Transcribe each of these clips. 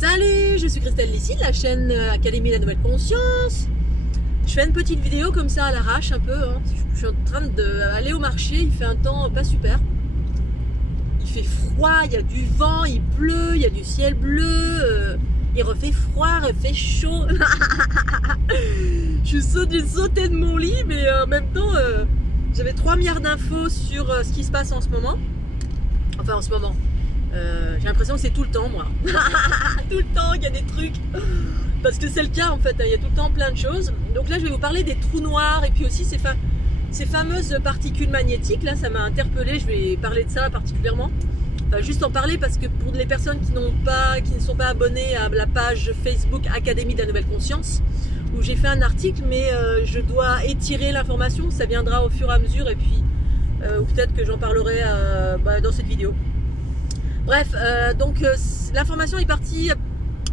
Salut, je suis Christelle Lissy de la chaîne Académie de la Nouvelle Conscience. Je fais une petite vidéo comme ça à l'arrache un peu. Hein. Je suis en train d'aller au marché, il fait un temps pas super. Il fait froid, il y a du vent, il pleut, il y a du ciel bleu. Il refait froid, il refait chaud. Je suis sautée de mon lit, mais en même temps, j'avais 3 milliards d'infos sur ce qui se passe en ce moment. Enfin, en ce moment. J'ai l'impression que c'est tout le temps, moi. Tout le temps, il y a des trucs. Parce que c'est le cas, en fait. Il y a tout le temps plein de choses. Donc là, je vais vous parler des trous noirs et puis aussi ces fameuses particules magnétiques. Là, ça m'a interpellée. Je vais parler de ça particulièrement. Enfin, juste en parler parce que pour les personnes qui ne sont pas abonnées à la page Facebook Académie de la Nouvelle Conscience, où j'ai fait un article, mais je dois étirer l'information. Ça viendra au fur et à mesure et puis ou peut-être que j'en parlerai dans cette vidéo. Bref, donc l'information est partie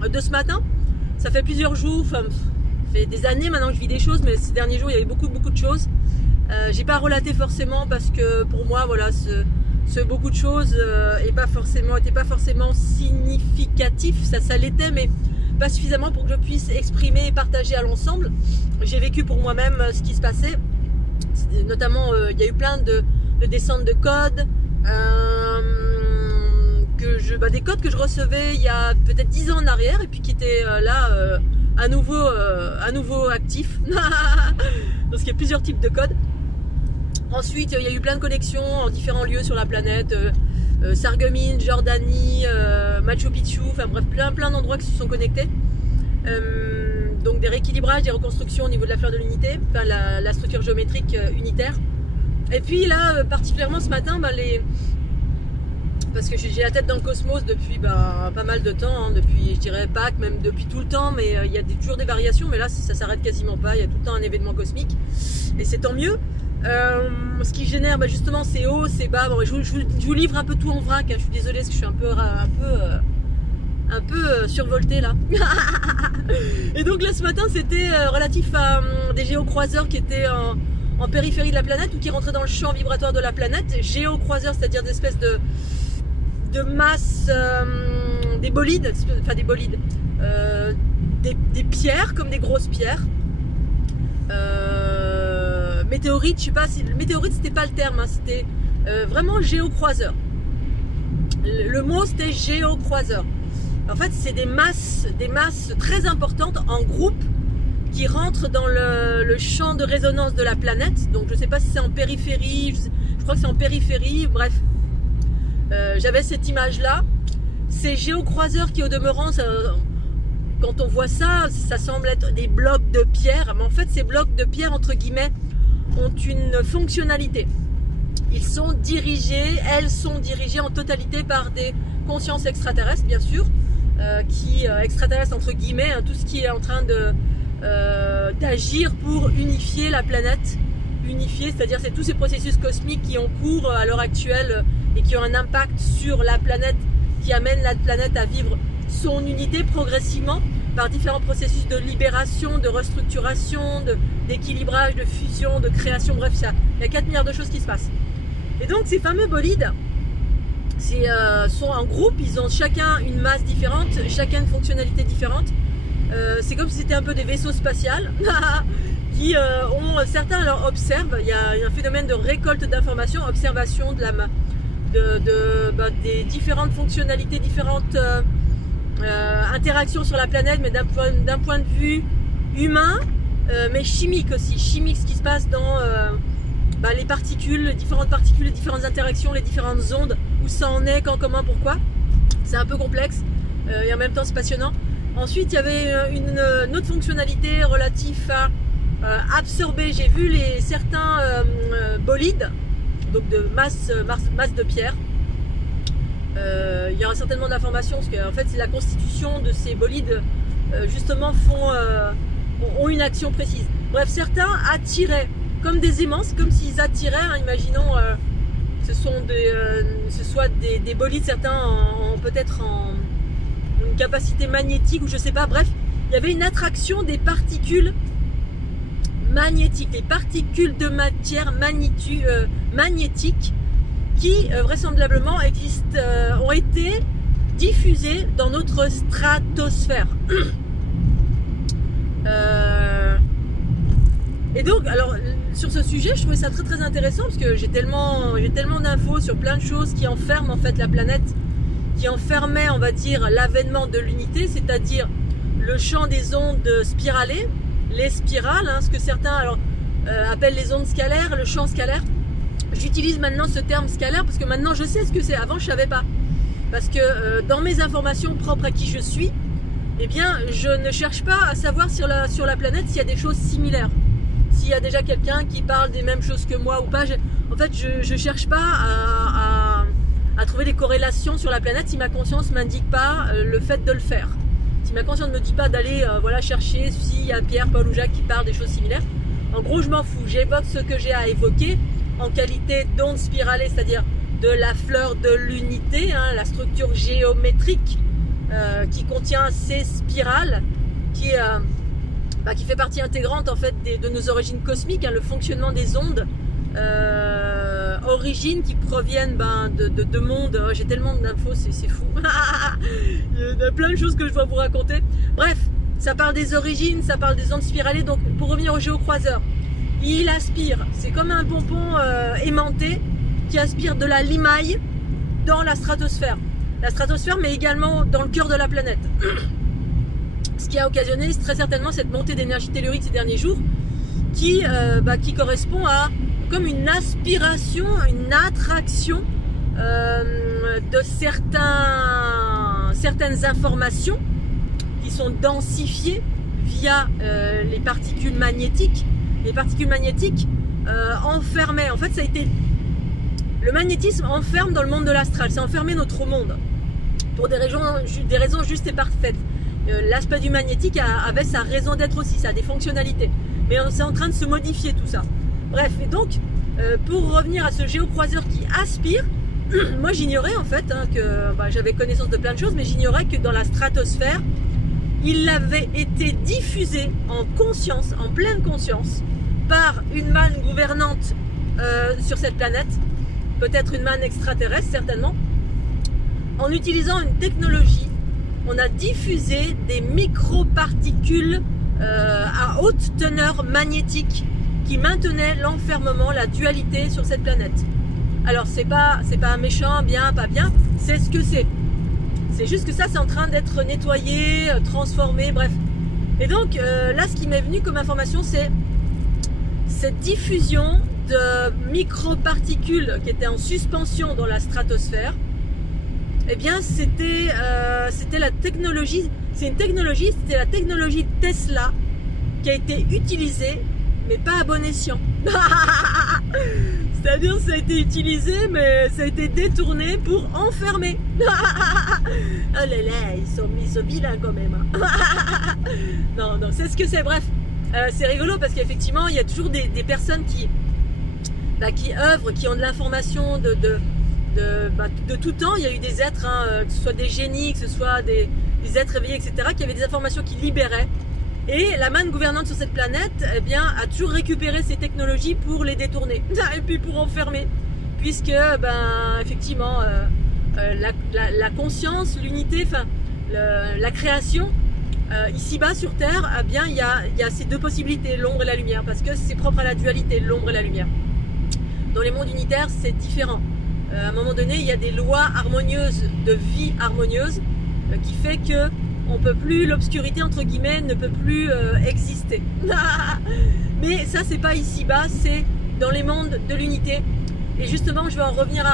de ce matin. Ça fait plusieurs jours, enfin, ça fait des années maintenant que je vis des choses, mais ces derniers jours il y avait beaucoup de choses. J'ai pas relaté forcément parce que pour moi, voilà, ce beaucoup de choses n'était pas forcément significatif. Ça l'était, mais pas suffisamment pour que je puisse exprimer et partager à l'ensemble. J'ai vécu pour moi-même ce qui se passait. Notamment, il y a eu plein de descentes de codes. Des codes que je recevais il y a peut-être 10 ans en arrière et puis qui étaient là à nouveau actifs. Parce qu'il y a plusieurs types de codes. Ensuite, il y a eu plein de connexions en différents lieux sur la planète. Sarreguemines, Jordanie, Machu Picchu, enfin bref, plein d'endroits qui se sont connectés. Donc des rééquilibrages, des reconstructions au niveau de la fleur de l'unité, enfin la structure géométrique unitaire. Et puis là, particulièrement ce matin, parce que j'ai la tête dans le cosmos depuis pas mal de temps, hein, depuis, je dirais Pâques, même depuis tout le temps, mais il y a toujours des variations, mais là ça s'arrête quasiment pas, il y a tout le temps un événement cosmique, et c'est tant mieux. Ce qui génère justement c'est haut, c'est bas. Bon, je vous livre un peu tout en vrac, hein, je suis désolée parce que je suis un peu survoltée là. Et donc là ce matin c'était relatif à des géocroiseurs qui étaient en périphérie de la planète ou qui rentraient dans le champ vibratoire de la planète. Géocroiseurs, c'est-à-dire des espèces de masse, des bolides, enfin des bolides, des pierres comme des grosses pierres. Météorite, je sais pas si le météorite c'était pas le terme, hein, c'était vraiment géocroiseur. Le mot c'était géocroiseur. En fait, c'est des masses très importantes en groupe qui rentrent dans le champ de résonance de la planète. Donc je sais pas si c'est en périphérie, je crois que c'est en périphérie, bref. J'avais cette image là, ces géocroiseurs qui au demeurant, quand on voit ça, ça semble être des blocs de pierre, mais en fait ces blocs de pierre entre guillemets ont une fonctionnalité. Elles sont dirigées en totalité par des consciences extraterrestres bien sûr, extraterrestres entre guillemets, hein, tout ce qui est en train d'agir pour unifier la planète. Unifier, c'est-à-dire c'est tous ces processus cosmiques qui ont cours à l'heure actuelle et qui ont un impact sur la planète, qui amènent la planète à vivre son unité progressivement par différents processus de libération, de restructuration, d'équilibrage, de fusion, de création, bref, il y a 4 milliards de choses qui se passent. Et donc ces fameux bolides sont en groupe, ils ont chacun une masse différente, chacun une fonctionnalité différente. C'est comme si c'était un peu des vaisseaux spatiaux qui certains alors observent. Il y a un phénomène de récolte d'informations, observation des différentes fonctionnalités, différentes interactions sur la planète, mais d'un point de vue humain, mais chimique aussi, chimique, ce qui se passe dans les particules, les différentes interactions, les différentes ondes, où ça en est, quand, comment, pourquoi. C'est un peu complexe et en même temps c'est passionnant. Ensuite, il y avait une autre fonctionnalité relative à absorber. J'ai vu certains bolides, donc de masse de pierre. Il y aura certainement de l'information parce qu'en fait c'est la constitution de ces bolides justement ont une action précise. Bref, certains attiraient comme des aimants, c'est comme s'ils attiraient, hein, imaginons ce soit des bolides, certains peut-être en une capacité magnétique ou je sais pas, bref, il y avait une attraction des particules magnétiques, des particules de matière magnétique qui vraisemblablement ont été diffusé dans notre stratosphère. Et donc, alors, sur ce sujet, je trouvais ça très très intéressant parce que j'ai tellement d'infos sur plein de choses qui enferment en fait la planète, qui enfermaient, on va dire, l'avènement de l'unité, c'est-à-dire le champ des ondes spiralées, les spirales, hein, ce que certains appellent les ondes scalaires, le champ scalaire. J'utilise maintenant ce terme scalaire parce que maintenant je sais ce que c'est. Avant, je ne savais pas. Parce que dans mes informations propres à qui je suis, eh bien, je ne cherche pas à savoir sur la planète s'il y a des choses similaires. S'il y a déjà quelqu'un qui parle des mêmes choses que moi ou pas. En fait, je ne cherche pas à trouver des corrélations sur la planète si ma conscience ne m'indique pas le fait de le faire. Si ma conscience ne me dit pas d'aller voilà, chercher s'il y a Pierre, Paul ou Jacques qui parlent des choses similaires. En gros, je m'en fous. J'évoque ce que j'ai à évoquer en qualité d'onde spiralée, c'est-à-dire de la fleur de l'unité, hein, la structure géométrique qui contient ces spirales, qui fait partie intégrante en fait de nos origines cosmiques, hein, le fonctionnement des ondes, origines qui proviennent de mondes. Oh, j'ai tellement d'infos, c'est fou. Il y a plein de choses que je dois vous raconter. Bref, ça parle des origines, ça parle des ondes spiralées. Donc pour revenir au géocroiseur, il aspire, c'est comme un pompon aimanté qui aspire de la limaille dans la stratosphère. La stratosphère, mais également dans le cœur de la planète. Ce qui a occasionné très certainement cette montée d'énergie tellurique ces derniers jours qui correspond à comme une aspiration, une attraction de certaines informations qui sont densifiées via les particules magnétiques. Les particules magnétiques enfermées. En fait, ça a été... Le magnétisme enferme dans le monde de l'astral. C'est enfermé notre monde pour des raisons justes et parfaites. L'aspect du magnétique avait sa raison d'être aussi, ça a des fonctionnalités. Mais c'est en train de se modifier tout ça. Bref, et donc, pour revenir à ce géocroiseur qui aspire, moi j'ignorais en fait que j'avais connaissance de plein de choses, mais j'ignorais que dans la stratosphère, il avait été diffusé en conscience, en pleine conscience, par une manne gouvernante sur cette planète, peut-être une manne extraterrestre certainement, en utilisant une technologie. On a diffusé des microparticules à haute teneur magnétique qui maintenaient l'enfermement, la dualité sur cette planète. Alors c'est pas méchant, bien, pas bien, c'est ce que c'est. C'est juste que ça c'est en train d'être nettoyé, transformé, bref. Et donc là ce qui m'est venu comme information c'est cette diffusion de microparticules qui étaient en suspension dans la stratosphère. Eh bien, c'était la technologie, c'était la technologie Tesla qui a été utilisée, mais pas à bon escient. C'est-à-dire, ça a été utilisé, mais ça a été détourné pour enfermer. Oh là là, ils sont vilains quand même. Non, c'est ce que c'est. Bref, c'est rigolo parce qu'effectivement, il y a toujours des personnes qui œuvrent, qui ont de l'information de tout temps. Il y a eu des êtres, que ce soit des génies, que ce soit des êtres éveillés, etc., qui avaient des informations qui libéraient. Et la manne gouvernante sur cette planète, eh bien, a toujours récupéré ces technologies pour les détourner et puis pour enfermer, puisque, effectivement, la conscience, l'unité, la création, ici-bas sur Terre, eh bien, il y a ces deux possibilités, l'ombre et la lumière, parce que c'est propre à la dualité, l'ombre et la lumière. Dans les mondes unitaires, c'est différent. À un moment donné, il y a des lois harmonieuses, de vie harmonieuse, qui fait que l'obscurité entre guillemets ne peut plus exister. Mais ça c'est pas ici-bas, c'est dans les mondes de l'unité. Et justement je vais en revenir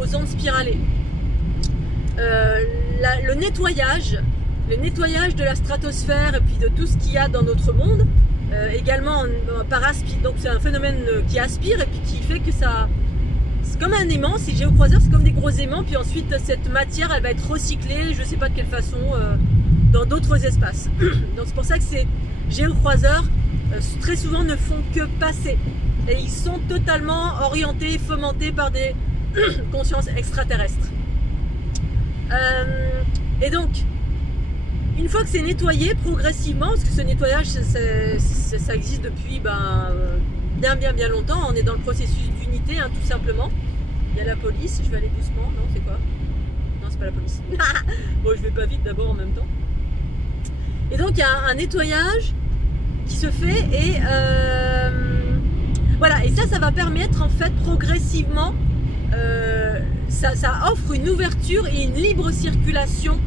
aux ondes spiralées. Le nettoyage de la stratosphère et puis de tout ce qu'il y a dans notre monde, également par aspire. Donc c'est un phénomène qui aspire et puis qui fait que ça... C'est comme un aimant, ces géocroiseurs, c'est comme des gros aimants, puis ensuite cette matière elle va être recyclée, je sais pas de quelle façon, dans d'autres espaces. Donc c'est pour ça que ces géocroiseurs très souvent ne font que passer. Et ils sont totalement orientés, fomentés par des consciences extraterrestres. Et donc, une fois que c'est nettoyé progressivement, parce que ce nettoyage ça existe depuis bien longtemps, on est dans le processus d'unité, tout simplement. Il y a la police, je vais aller doucement, non c'est quoi? Non, c'est pas la police. Bon, je vais pas vite d'abord en même temps. Et donc, il y a un nettoyage qui se fait et voilà. Et ça va permettre en fait progressivement, ça offre une ouverture et une libre circulation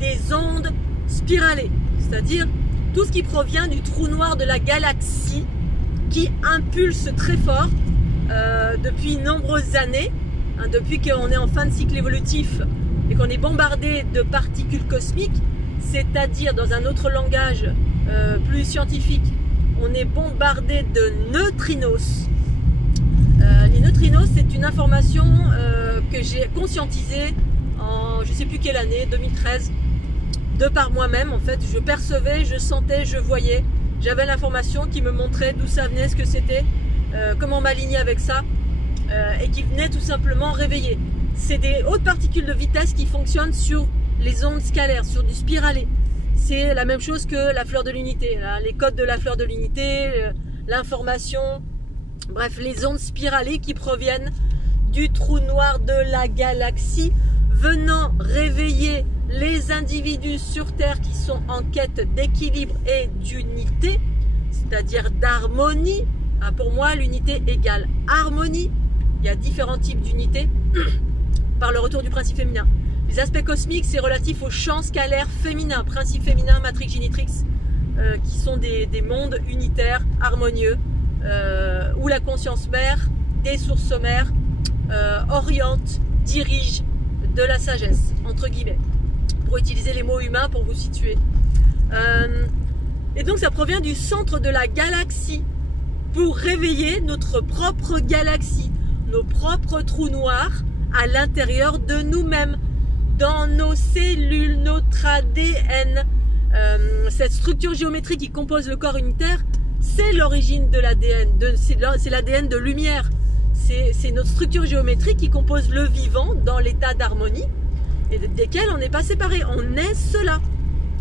des ondes spiralées. C'est-à-dire tout ce qui provient du trou noir de la galaxie qui impulse très fort depuis nombreuses années, hein, depuis qu'on est en fin de cycle évolutif et qu'on est bombardé de particules cosmiques, c'est-à-dire dans un autre langage plus scientifique, on est bombardé de neutrinos. Les neutrinos, c'est une information que j'ai conscientisée en je ne sais plus quelle année, 2013, de par moi-même. En fait, je percevais, je sentais, je voyais. J'avais l'information qui me montrait d'où ça venait, ce que c'était, comment m'aligner avec ça, et qui venait tout simplement réveiller. C'est des hautes particules de vitesse qui fonctionnent sur les ondes scalaires, sur du spiralé. C'est la même chose que la fleur de l'unité, les codes de la fleur de l'unité, l'information, bref, les ondes spiralées qui proviennent du trou noir de la galaxie, venant réveiller les individus sur Terre qui sont en quête d'équilibre et d'unité, c'est-à-dire d'harmonie. Pour moi, l'unité égale harmonie. Il y a différents types d'unités par le retour du principe féminin. Les aspects cosmiques, c'est relatif au champ scalaire féminin, principe féminin, matrix génitrix, qui sont des mondes unitaires, harmonieux, où la conscience mère, des sources mères, oriente, dirige de la sagesse, entre guillemets, pour utiliser les mots humains pour vous situer. Et donc ça provient du centre de la galaxie, pour réveiller notre propre galaxie, nos propres trous noirs à l'intérieur de nous-mêmes, dans nos cellules, notre ADN. Cette structure géométrique qui compose le corps unitaire, c'est l'origine de l'ADN, c'est l'ADN de lumière. C'est notre structure géométrique qui compose le vivant dans l'état d'harmonie et desquels on n'est pas séparés, on est cela.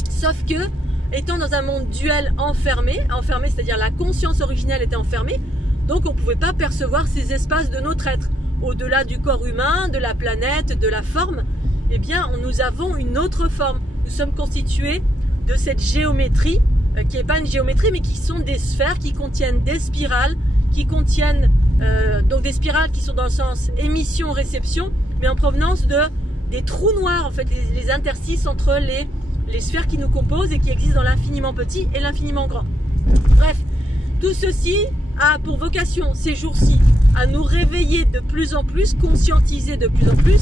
Sauf que, étant dans un monde duel enfermé, c'est-à-dire la conscience originelle était enfermée, donc on ne pouvait pas percevoir ces espaces de notre être. Au-delà du corps humain, de la planète, de la forme, eh bien, nous avons une autre forme. Nous sommes constitués de cette géométrie, qui n'est pas une géométrie, mais qui sont des sphères qui contiennent des spirales, qui contiennent donc des spirales qui sont dans le sens émission-réception, mais en provenance des trous noirs, en fait, les interstices entre les sphères qui nous composent et qui existent dans l'infiniment petit et l'infiniment grand. Bref, tout ceci a pour vocation ces jours-ci à nous réveiller de plus en plus, conscientiser de plus en plus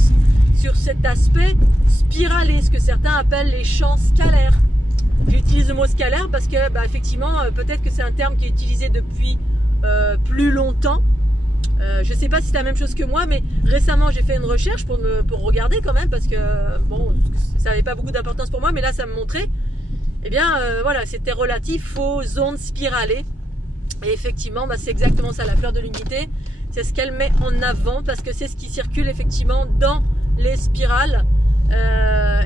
sur cet aspect spiralé, ce que certains appellent les champs scalaires. J'utilise le mot scalaire parce que effectivement, peut-être que c'est un terme qui est utilisé depuis plus longtemps. Je ne sais pas si c'est la même chose que moi, mais récemment j'ai fait une recherche pour regarder quand même, parce que bon, ça n'avait pas beaucoup d'importance pour moi, mais là ça me montrait, eh bien voilà, c'était relatif aux ondes spiralées. Et effectivement, c'est exactement ça, la fleur de l'unité, c'est ce qu'elle met en avant, parce que c'est ce qui circule effectivement dans les spirales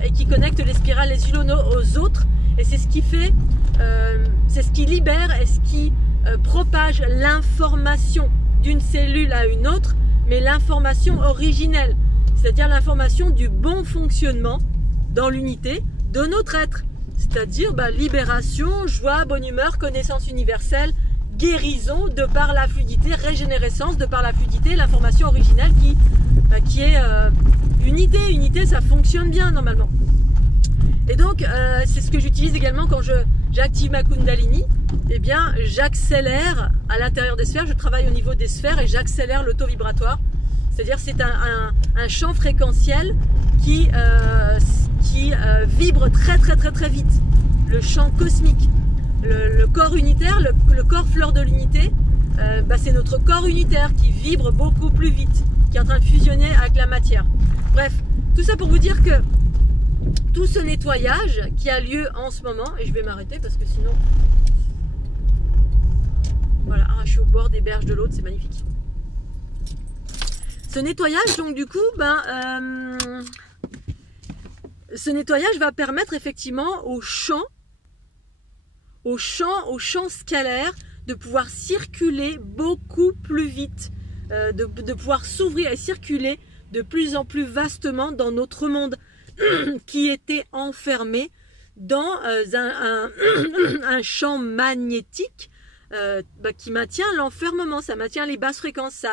et qui connecte les spirales les unes aux autres, et c'est ce qui fait, c'est ce qui libère et ce qui propage l'information d'une cellule à une autre, mais l'information originelle, c'est-à-dire l'information du bon fonctionnement dans l'unité de notre être, c'est-à-dire libération, joie, bonne humeur, connaissance universelle, guérison de par la fluidité, régénérescence de par la fluidité, l'information originelle qui est unité. Unité, ça fonctionne bien normalement. Et donc, c'est ce que j'utilise également quand j'active ma Kundalini. Eh bien, j'accélère à l'intérieur des sphères, je travaille au niveau des sphères et j'accélère l'auto-vibratoire. C'est-à-dire c'est un champ fréquentiel qui vibre très très très très vite. Le champ cosmique. Le corps unitaire, le corps fleur de l'unité, c'est notre corps unitaire qui vibre beaucoup plus vite, qui est en train de fusionner avec la matière. Bref, tout ça pour vous dire que tout ce nettoyage qui a lieu en ce moment, et je vais m'arrêter parce que sinon... Voilà, je suis au bord des berges de l'Aude, c'est magnifique. Ce nettoyage, donc du coup, ce nettoyage va permettre effectivement au champ scalaire de pouvoir circuler beaucoup plus vite, de pouvoir s'ouvrir et circuler de plus en plus vastement dans notre monde qui était enfermé dans un champ magnétique qui maintient l'enfermement, ça maintient les basses fréquences.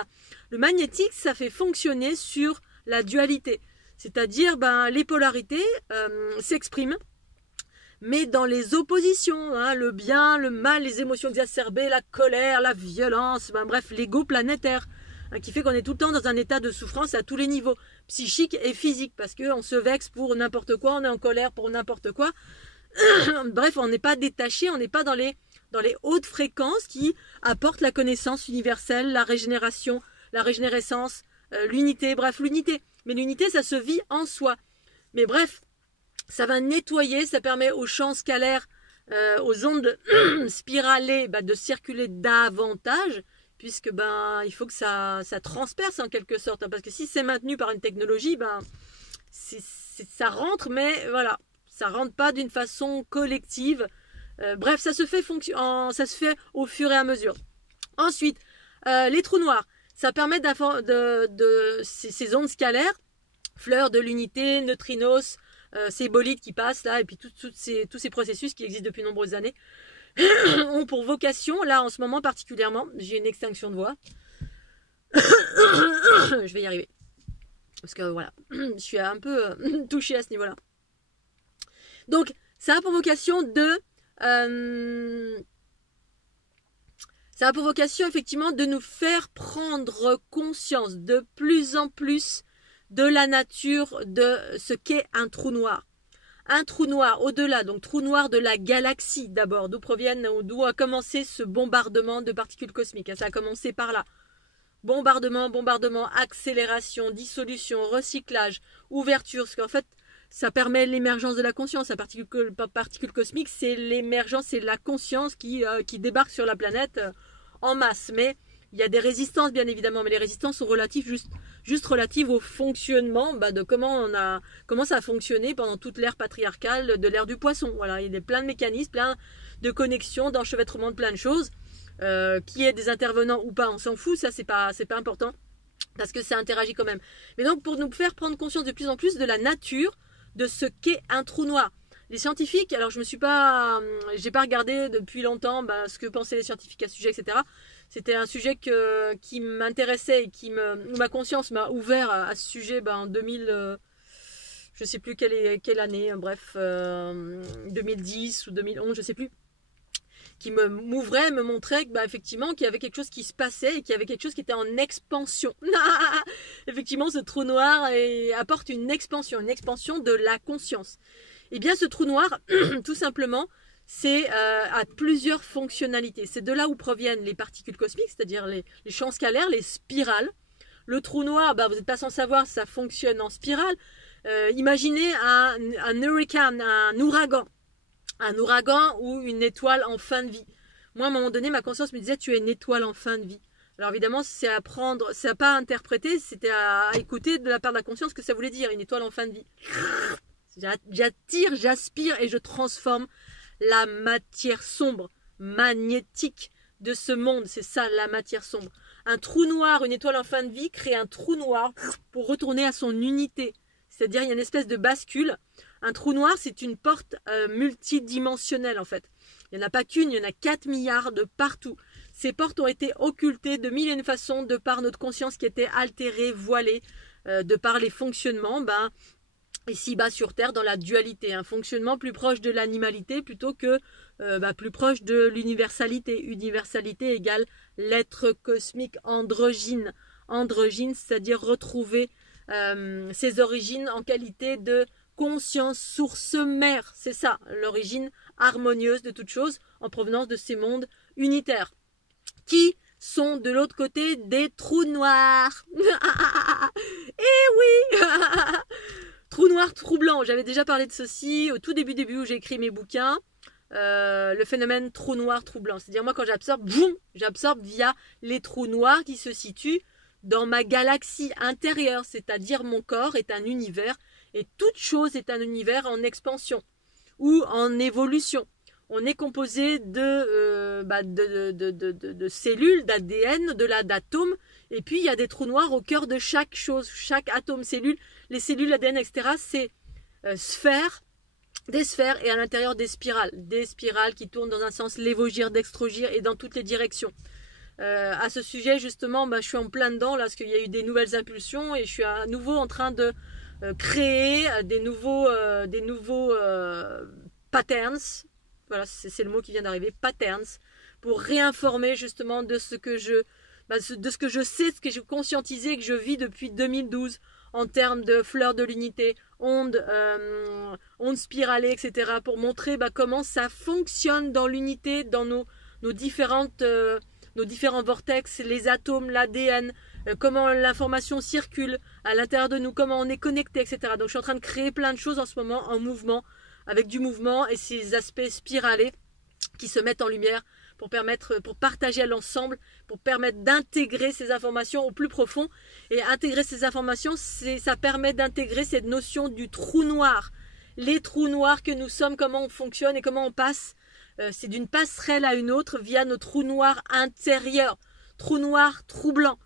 Le magnétique, ça fait fonctionner sur la dualité, c'est-à-dire les polarités s'expriment, mais dans les oppositions, le bien, le mal, les émotions exacerbées, la colère, la violence, bref, l'ego planétaire, qui fait qu'on est tout le temps dans un état de souffrance à tous les niveaux, psychique et physique, parce qu'on se vexe pour n'importe quoi, on est en colère pour n'importe quoi. Bref, on n'est pas détaché, on n'est pas dans les hautes fréquences qui apportent la connaissance universelle, la régénération, la régénérescence, l'unité, bref, l'unité. Mais l'unité, ça se vit en soi. Mais bref, ça va nettoyer, ça permet aux champs scalaires, aux ondes spiralées de circuler davantage, puisque il faut que ça transperce en quelque sorte, parce que si c'est maintenu par une technologie, ça rentre, mais voilà, ça rentre pas d'une façon collective. Bref, ça se fait au fur et à mesure. Ensuite, les trous noirs, ça permet de ces ondes scalaires, fleurs de l'unité, neutrinos, ces bolides qui passent là, et puis tous ces processus qui existent depuis de nombreuses années, ont pour vocation, là en ce moment particulièrement, j'ai une extinction de voix, je vais y arriver, parce que voilà, je suis un peu touchée à ce niveau-là. Donc, ça a pour vocation effectivement de nous faire prendre conscience de plus en plus de la nature de ce qu'est un trou noir. Un trou noir au-delà, donc trou noir de la galaxie d'abord, d'où a commencé ce bombardement de particules cosmiques. Ça a commencé par là. Bombardement, accélération, dissolution, recyclage, ouverture, parce qu'en fait, ça permet l'émergence de la conscience. La particule cosmique, c'est l'émergence, c'est la conscience qui débarque sur la planète en masse. Mais il y a des résistances, bien évidemment, mais les résistances sont relatives, juste relatives au fonctionnement de comment ça a fonctionné pendant toute l'ère patriarcale de l'ère du poisson. Voilà, il y a plein de mécanismes, plein de connexions, d'enchevêtrement de plein de choses. Qui est des intervenants ou pas, on s'en fout, ça c'est pas important, parce que ça interagit quand même. Mais donc pour nous faire prendre conscience de plus en plus de la nature de ce qu'est un trou noir. Les scientifiques, alors j'ai pas regardé depuis longtemps ce que pensaient les scientifiques à ce sujet, etc. C'était un sujet qui m'intéressait et où ma conscience m'a ouvert à ce sujet en 2000, je sais plus quelle année, bref, 2010 ou 2011, je sais plus, qui me montrait effectivement qu'il y avait quelque chose qui se passait et qu'il y avait quelque chose qui était en expansion. Effectivement, ce trou noir apporte une expansion de la conscience. Et bien, ce trou noir, tout simplement, c'est à plusieurs fonctionnalités. C'est de là où proviennent les particules cosmiques, c'est-à-dire les champs scalaires, les spirales. Le trou noir, vous n'êtes pas sans savoir, ça fonctionne en spirale. Imaginez un hurricane, un ouragan ou une étoile en fin de vie. Moi, à un moment donné, ma conscience me disait, tu es une étoile en fin de vie. Alors évidemment, c'est à prendre, c'est à pas interpréter, c'était à écouter de la part de la conscience ce que ça voulait dire, une étoile en fin de vie. J'attire, j'aspire et je transforme la matière sombre, magnétique de ce monde. C'est ça, la matière sombre. Un trou noir, une étoile en fin de vie, crée un trou noir pour retourner à son unité. C'est-à-dire, il y a une espèce de bascule. Un trou noir, c'est une porte multidimensionnelle, en fait. Il n'y en a pas qu'une, il y en a 4 milliards de partout. Ces portes ont été occultées de mille et une façons de par notre conscience qui était altérée, voilée, de par les fonctionnements, ici-bas sur Terre, dans la dualité. Un fonctionnement plus proche de l'animalité plutôt que plus proche de l'universalité. Universalité égale l'être cosmique androgyne. Androgyne, c'est-à-dire retrouver ses origines en qualité de conscience, source mère. C'est ça, l'origine harmonieuse de toute chose en provenance de ces mondes unitaires qui sont de l'autre côté des trous noirs. Eh oui. Trou noir, trou blanc. J'avais déjà parlé de ceci au tout début où j'ai écrit mes bouquins. Le phénomène trou noir, trou blanc. C'est-à-dire moi quand j'absorbe, boum, j'absorbe via les trous noirs qui se situent dans ma galaxie intérieure. C'est-à-dire mon corps est un univers et toute chose est un univers en expansion ou en évolution on est composé de cellules, d'ADN, d'atomes, et puis il y a des trous noirs au cœur de chaque chose, chaque atome, cellule. Les cellules, l'ADN, etc., c'est des sphères, et à l'intérieur des spirales qui tournent dans un sens lévogire, dextrogire, et dans toutes les directions. À ce sujet, justement, je suis en plein dedans, là, parce qu'il y a eu des nouvelles impulsions, et je suis à nouveau en train de créer des nouveaux patterns. Voilà, c'est le mot qui vient d'arriver, patterns, pour réinformer justement de ce que je sais, ce que j'ai conscientisé, que je vis depuis 2012 en termes de fleurs de l'unité, ondes spiralées, etc. pour montrer comment ça fonctionne dans l'unité, dans nos différents vortex, les atomes, l'ADN, comment l'information circule à l'intérieur de nous, comment on est connecté, etc. Donc je suis en train de créer plein de choses en ce moment, en mouvement, avec du mouvement et ces aspects spiralés qui se mettent en lumière pour partager à l'ensemble, pour permettre d'intégrer ces informations au plus profond. Et intégrer ces informations, ça permet d'intégrer cette notion du trou noir. Les trous noirs que nous sommes, comment on fonctionne et comment on passe. C'est d'une passerelle à une autre via nos trous noirs intérieurs. Trou noir, trou blanc.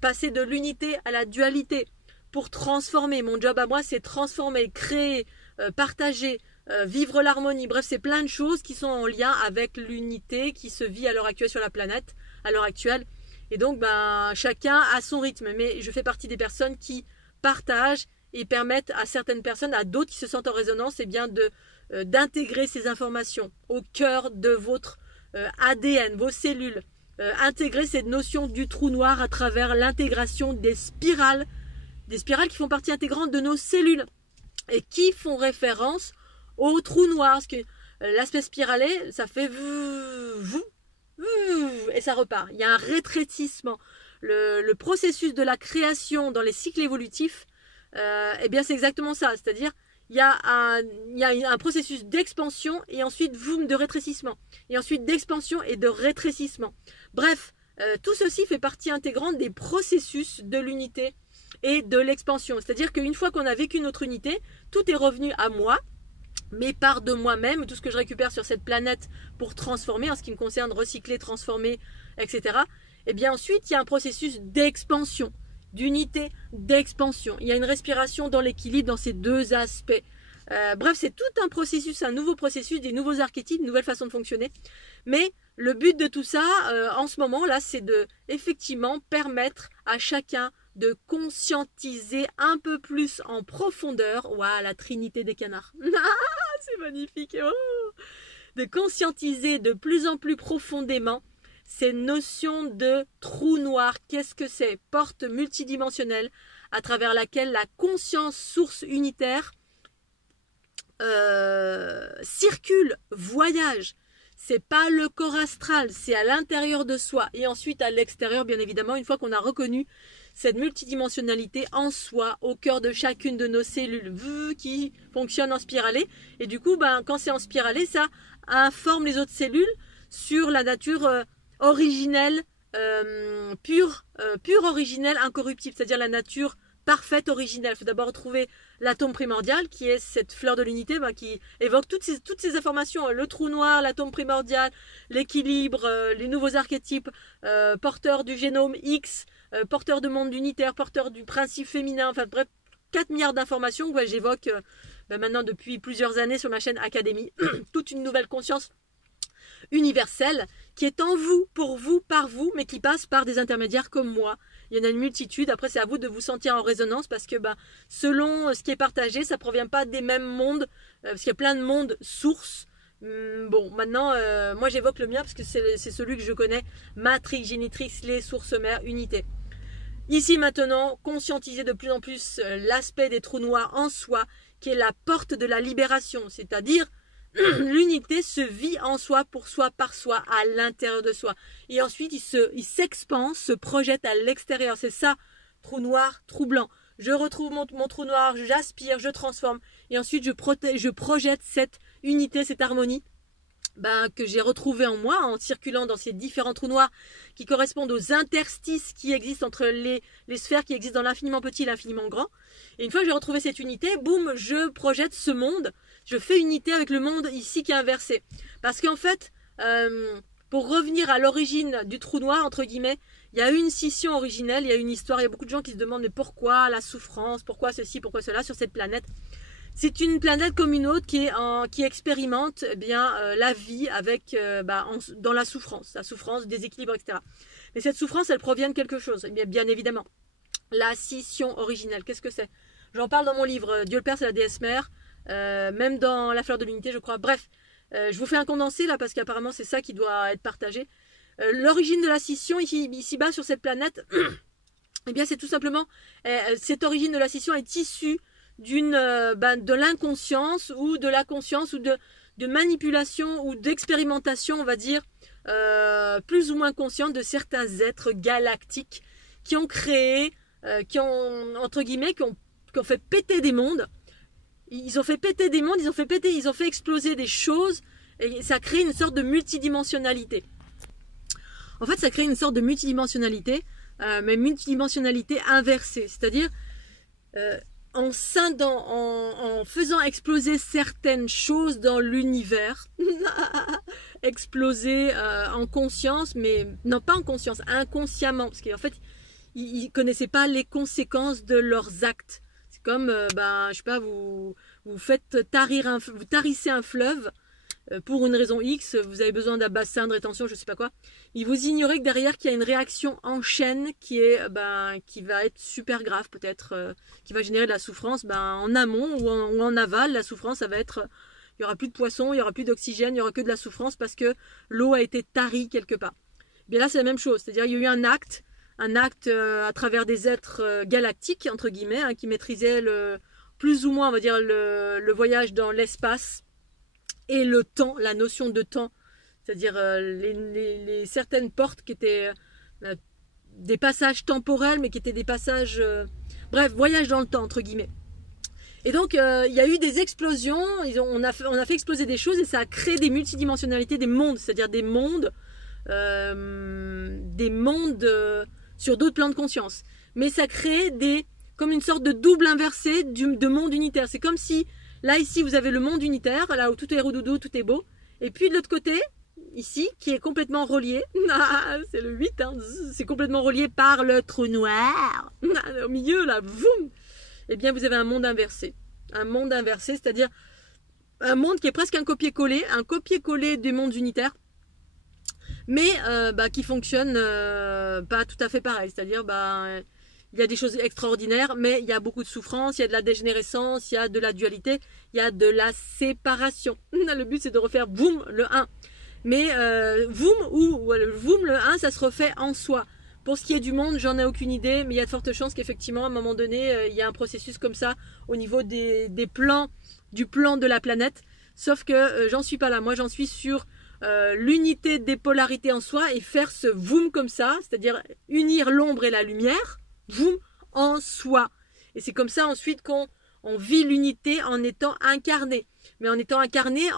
Passer de l'unité à la dualité pour transformer. Mon job à moi, c'est transformer, créer, partager, vivre l'harmonie. Bref, c'est plein de choses qui sont en lien avec l'unité qui se vit à l'heure actuelle sur la planète, à l'heure actuelle. Et donc, chacun a son rythme. Mais je fais partie des personnes qui partagent et permettent à certaines personnes, à d'autres qui se sentent en résonance, d'intégrer ces informations au cœur de votre ADN, vos cellules. Intégrer cette notion du trou noir à travers l'intégration des spirales qui font partie intégrante de nos cellules et qui font référence au trou noir. Parce que l'aspect spiralé, ça fait et ça repart. Il y a un rétrécissement. Le processus de la création dans les cycles évolutifs, c'est exactement ça. C'est-à-dire, il y a un processus d'expansion et ensuite de rétrécissement. Et ensuite d'expansion et de rétrécissement. Bref, tout ceci fait partie intégrante des processus de l'unité et de l'expansion. C'est-à-dire qu'une fois qu'on a vécu notre unité, tout est revenu à moi, mes parts de moi-même, tout ce que je récupère sur cette planète pour transformer, en ce qui me concerne, recycler, transformer, etc. Et bien ensuite, il y a un processus d'expansion, d'unité, d'expansion. Il y a une respiration dans l'équilibre dans ces deux aspects. Bref, c'est tout un processus, un nouveau processus, des nouveaux archétypes, une nouvelle façon de fonctionner. Mais le but de tout ça, en ce moment, là, c'est de effectivement permettre à chacun de conscientiser un peu plus en profondeur. Waouh, la trinité des canards. C'est magnifique. Oh, de conscientiser de plus en plus profondément ces notions de trou noir. Qu'est-ce que c'est? Porte multidimensionnelle à travers laquelle la conscience source unitaire circule, voyage. C'est pas le corps astral, c'est à l'intérieur de soi et ensuite à l'extérieur, bien évidemment, une fois qu'on a reconnu cette multidimensionnalité en soi, au cœur de chacune de nos cellules qui fonctionnent en spiralé. Et du coup, quand c'est en spiralé, ça informe les autres cellules sur la nature originelle, pure, originelle, incorruptible, c'est-à-dire la nature parfaite, originelle. Il faut d'abord trouver l'atome primordial, qui est cette fleur de l'unité, qui évoque toutes ces informations, le trou noir, l'atome primordial, l'équilibre, les nouveaux archétypes, porteurs du génome X, porteurs de monde unitaire, porteurs du principe féminin, enfin bref, 4 milliards d'informations que j'évoque maintenant depuis plusieurs années sur ma chaîne Académie. Toute une nouvelle conscience universelle qui est en vous, pour vous, par vous, mais qui passe par des intermédiaires comme moi. Il y en a une multitude. Après, c'est à vous de vous sentir en résonance parce que selon ce qui est partagé, ça ne provient pas des mêmes mondes, parce qu'il y a plein de mondes sources. Maintenant, moi j'évoque le mien parce que c'est celui que je connais, matrix, génitrix, les sources mères, unité. Ici maintenant, conscientiser de plus en plus l'aspect des trous noirs en soi, qui est la porte de la libération, c'est-à-dire l'unité se vit en soi, pour soi, par soi, à l'intérieur de soi. Et ensuite, il s'expanse, se projette à l'extérieur. C'est ça, trou noir, trou blanc. Je retrouve mon trou noir, j'aspire, je transforme. Et ensuite, je projette cette unité, cette harmonie que j'ai retrouvée en moi, en circulant dans ces différents trous noirs qui correspondent aux interstices qui existent entre les sphères qui existent dans l'infiniment petit et l'infiniment grand. Et une fois que j'ai retrouvé cette unité, boum, je projette ce monde, je fais unité avec le monde ici qui est inversé. Parce qu'en fait, pour revenir à l'origine du trou noir, entre guillemets, il y a une scission originelle, il y a une histoire, il y a beaucoup de gens qui se demandent mais pourquoi la souffrance, pourquoi ceci, pourquoi cela sur cette planète. C'est une planète comme une autre qui expérimente eh bien, la vie avec, dans la souffrance, déséquilibre, etc. Mais cette souffrance, elle provient de quelque chose, bien évidemment. La scission originelle, qu'est-ce que c'est? J'en parle dans mon livre, Dieu le Père, c'est la déesse mère, même dans La fleur de l'unité, je crois. Bref, je vous fais un condensé là, parce qu'apparemment c'est ça qui doit être partagé. L'origine de la scission, ici-bas sur cette planète, eh bien c'est tout simplement, cette origine de la scission est issue de l'inconscience ou de la conscience ou de manipulation ou d'expérimentation, on va dire, plus ou moins consciente de certains êtres galactiques qui ont créé, entre guillemets, qui ont fait péter des mondes. Ils ont fait péter des mondes, ils ont fait exploser des choses, et ça crée une sorte de multidimensionnalité. En fait, ça crée une sorte de multidimensionnalité, mais multidimensionnalité inversée, c'est-à-dire en faisant exploser certaines choses dans l'univers, exploser en conscience, mais non pas en conscience, inconsciemment, parce qu'en fait, ils connaissaient pas les conséquences de leurs actes. C'est comme, je sais pas, vous tarissez un fleuve pour une raison X, vous avez besoin d'un bassin de rétention, je sais pas quoi. Et vous ignorez que derrière, qu'il y a une réaction en chaîne qui va être super grave, peut-être, qui va générer de la souffrance, en amont ou en aval. La souffrance, ça va être, il y aura plus de poissons, il y aura plus d'oxygène, il y aura que de la souffrance parce que l'eau a été tarie quelque part. Bien là, c'est la même chose, c'est-à-dire il y a eu un acte à travers des êtres galactiques, entre guillemets, hein, qui maîtrisaient plus ou moins, on va dire, le voyage dans l'espace et le temps, la notion de temps, c'est-à-dire les certaines portes qui étaient des passages temporels, mais qui étaient des passages, voyage dans le temps, entre guillemets. Et donc, il y a eu des explosions, on a fait exploser des choses et ça a créé des multidimensionnalités, des mondes, c'est-à-dire des mondes sur d'autres plans de conscience. Mais ça crée comme une sorte de double inversé de monde unitaire. C'est comme si, là, ici, vous avez le monde unitaire, là où tout est roudoudou, tout est beau. Et puis, de l'autre côté, ici, qui est complètement relié, c'est le 8, hein, c'est complètement relié par le trou noir. Au milieu, là, boum. Eh bien, vous avez un monde inversé. Un monde inversé, c'est-à-dire un monde qui est presque un copier-coller des mondes unitaires, mais qui fonctionne pas tout à fait pareil. C'est-à-dire, il y a des choses extraordinaires, mais il y a beaucoup de souffrance, il y a de la dégénérescence, il y a de la dualité, il y a de la séparation. Le but, c'est de refaire boum, le 1. Mais boum, le 1, ça se refait en soi. Pour ce qui est du monde, j'en ai aucune idée, mais il y a de fortes chances qu'effectivement, à un moment donné, il y a un processus comme ça au niveau du plan de la planète. Sauf que j'en suis pas là. Moi, j'en suis sur l'unité des polarités en soi et faire ce voum comme ça, c'est-à-dire unir l'ombre et la lumière, voum, en soi. Et c'est comme ça ensuite qu'on vit l'unité en étant incarné. Mais en étant incarné,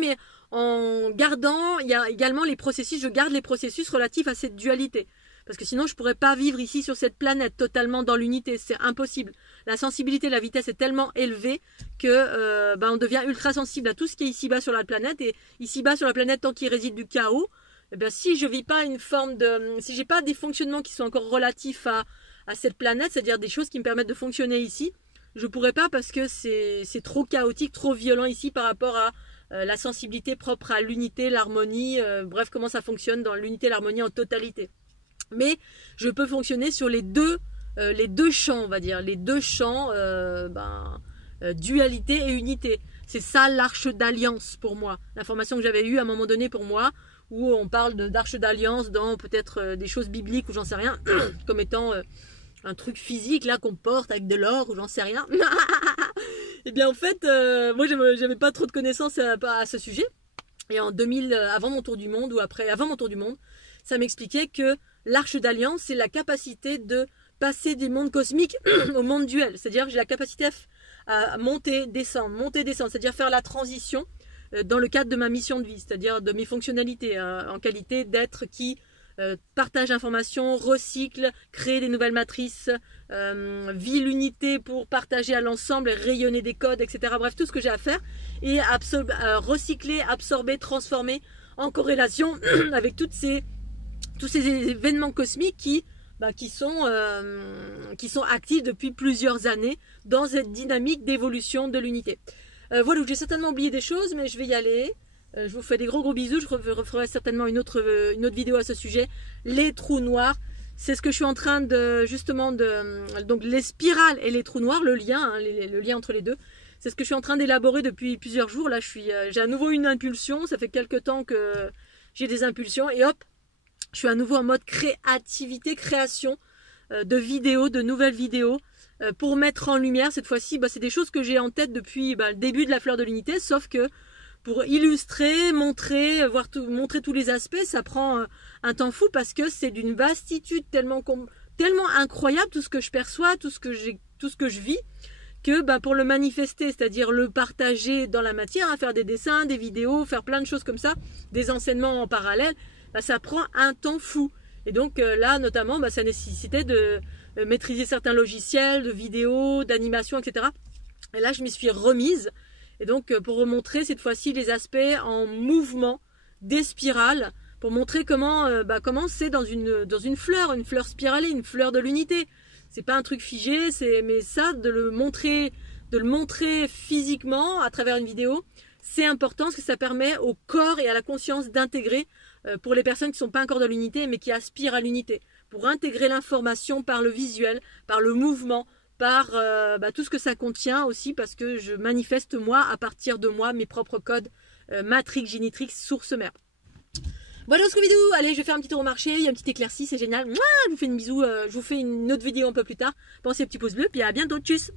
mais en gardant, il y a également les processus, je garde les processus relatifs à cette dualité. Parce que sinon, je ne pourrais pas vivre ici sur cette planète totalement dans l'unité, c'est impossible. La sensibilité, la vitesse est tellement élevée que on devient ultra sensible à tout ce qui est ici-bas sur la planète. Et ici-bas sur la planète, tant qu'il réside du chaos, si je vis pas si j'ai pas des fonctionnements qui sont encore relatifs à cette planète, c'est-à-dire des choses qui me permettent de fonctionner ici, je pourrais pas parce que c'est trop chaotique, trop violent ici par rapport à la sensibilité propre à l'unité, l'harmonie, bref, comment ça fonctionne dans l'unité, l'harmonie en totalité. Mais je peux fonctionner sur les deux champs, on va dire, les deux champs, dualité et unité. C'est ça l'arche d'alliance pour moi. L'information que j'avais eue à un moment donné pour moi, où on parle d'arche d'alliance dans peut-être des choses bibliques ou j'en sais rien, comme étant un truc physique là qu'on porte avec de l'or ou j'en sais rien. Et bien en fait, moi j'avais pas trop de connaissances à ce sujet. Et en 2000, avant mon tour du monde ou avant mon tour du monde, ça m'expliquait que l'arche d'alliance, c'est la capacité de passer des mondes cosmiques au monde duel. C'est-à-dire que j'ai la capacité à monter, descendre, c'est-à-dire faire la transition dans le cadre de ma mission de vie, c'est-à-dire de mes fonctionnalités, en qualité d'être qui partage d'informations, recycle, créer des nouvelles matrices, vit l'unité pour partager à l'ensemble, rayonner des codes, etc. Bref, tout ce que j'ai à faire et recycler, absorber, transformer en corrélation avec tous ces événements cosmiques qui sont actifs depuis plusieurs années dans cette dynamique d'évolution de l'unité. Voilà, j'ai certainement oublié des choses, mais je vais y aller. Je vous fais des gros bisous. Je referai certainement une autre vidéo à ce sujet. Les trous noirs, c'est ce que je suis en train de donc les spirales et les trous noirs, le lien, le lien entre les deux. C'est ce que je suis en train d'élaborer depuis plusieurs jours. Là, j'ai à nouveau une impulsion. Ça fait quelques temps que j'ai des impulsions et hop, je suis à nouveau en mode créativité, création de vidéos, de nouvelles vidéos pour mettre en lumière. Cette fois-ci, c'est des choses que j'ai en tête depuis le début de la fleur de l'unité, sauf que pour illustrer, montrer tous les aspects, ça prend un temps fou parce que c'est d'une vastitude tellement incroyable tout ce que je perçois, tout ce que je vis, que pour le manifester, c'est-à-dire le partager dans la matière, faire des dessins, des vidéos, faire plein de choses comme ça, des enseignements en parallèle, ça prend un temps fou. Et donc là, notamment, ça nécessitait de maîtriser certains logiciels, de vidéos, d'animation, etc. Et là, je m'y suis remise. Et donc, pour remontrer cette fois-ci les aspects en mouvement des spirales, pour montrer comment c'est dans une fleur spiralée, une fleur de l'unité. C'est pas un truc figé, mais ça, de le montrer physiquement à travers une vidéo, c'est important parce que ça permet au corps et à la conscience d'intégrer, pour les personnes qui ne sont pas encore dans l'unité, mais qui aspirent à l'unité, pour intégrer l'information par le visuel, par le mouvement, par tout ce que ça contient aussi, parce que je manifeste moi, à partir de moi, mes propres codes matrix, génitrix, source mère. Voilà notre vidéo, allez, je vais faire un petit tour au marché, il y a un petit éclairci, c'est génial. Mouah, je vous fais une bisou, je vous fais une autre vidéo un peu plus tard. Pensez au petit pouce bleu, puis à bientôt, tchuss.